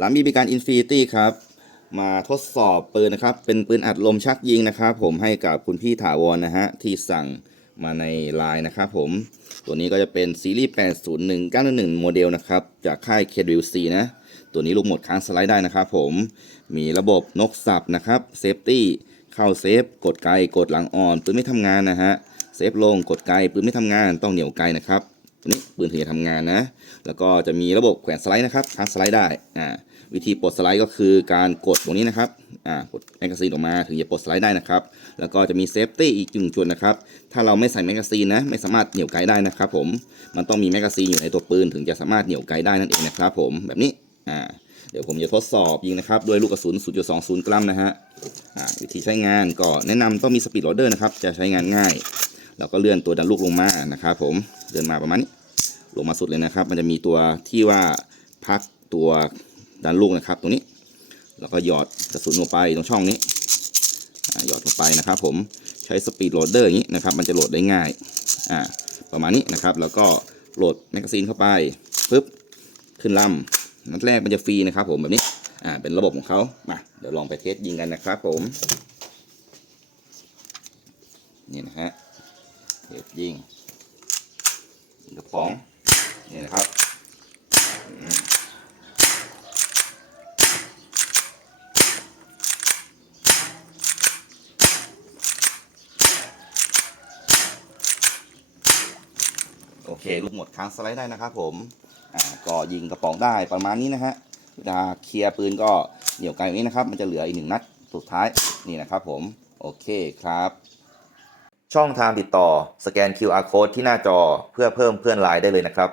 ร้านบีบีการอินฟินิตี้ครับ มาทดสอบปืนนะครับ เป็นปืนอัดลมชักยิงนะครับผมให้กับคุณพี่ถาวรนะฮะ ที่สั่งมาในไลน์นะครับผม ตัวนี้ก็จะเป็นซีรีส์ 801 911 โมเดลนะครับ จากค่าย KWC นะ ตัวนี้ลูกหมดค้างสไลด์ได้นะครับผม มีระบบนกสับนะครับเซฟตี้เข้าเซฟ กดไกลกดหลังอ่อนปืนไม่ทำงานนะฮะ เซฟลงกดไกลปืนไม่ทำงานต้องเหนียวไกลนะครับ ตัวนี้ปืนถึงจะทำงานนะ แล้วก็จะมีระบบแขวนสไลด์นะครับค้างสไลด์ได้อ่าวิธีปลดสไลด์ก็คือการกดตรงนี้นะครับอ่ากดแมกกาซีนออกมาถึงจะปลดสไลด์ได้นะครับ แล้วก็จะมีเซฟตี้อีกจุดจุดนะครับ ถ้าเราไม่ใส่แมกกาซีนนะไม่สามารถเหนี่ยวไกได้นะครับ ผม มันต้องมีแมกกาซีนอยู่ในตัวปืนถึงจะสามารถเหนี่ยวไกได้นั่นเองนะครับ ผมแบบนี้อ่าเดี๋ยวผมจะทดสอบยิงนะครับด้วยลูกกระสุน 0.20 กรัมนะฮะอ่าวิธีใช้งานก็แนะนำต้องมีสปีดโรเดอร์นะครับ จะใช้งานง่าย แล้วก็เลื่อนตัวดันลูกลงมานะครับผม เดินมาประมาณนี้ ลงมาสุดเลยนะครับ มันจะมีตัวที่ว่าพักตัวดันลูกนะครับ ตรงนี้ แล้วก็หยอดกระสุนลงไปตรงช่องนี้หยอดลงไปนะครับ ผมใช้สปีดโหลดเดอร์อย่างนี้นะครับ มันจะโหลดได้ง่ายอ่าประมาณนี้นะครับ แล้วก็โหลดแมกกาซีนเข้าไปปึ๊บขึ้นลำนัดแรกมันจะฟรีนะครับ ผมแบบนี้อ่าเป็นระบบของเขามาเดี๋ยวลองไปเทสยิงกันนะครับ ผมนี่นะฮะเทสยิงกระป๋องนี่นะครับ โอเคลูกหมดค้างสไลด์ได้นะครับผมอ่าก็ยิงกระป๋องได้ประมาณนี้นะฮะเวลาเคลียร์ปืนก็เหนี่ยวไกลอย่างนี้นะครับ มันจะเหลืออีกหนึ่งนัดสุดท้ายนี่นะครับผมโอเคครับ ช่องทางติดต่อสแกน QR code ที่หน้าจอเพื่อเพิ่มเพื่อนไลน์ได้เลยนะครับ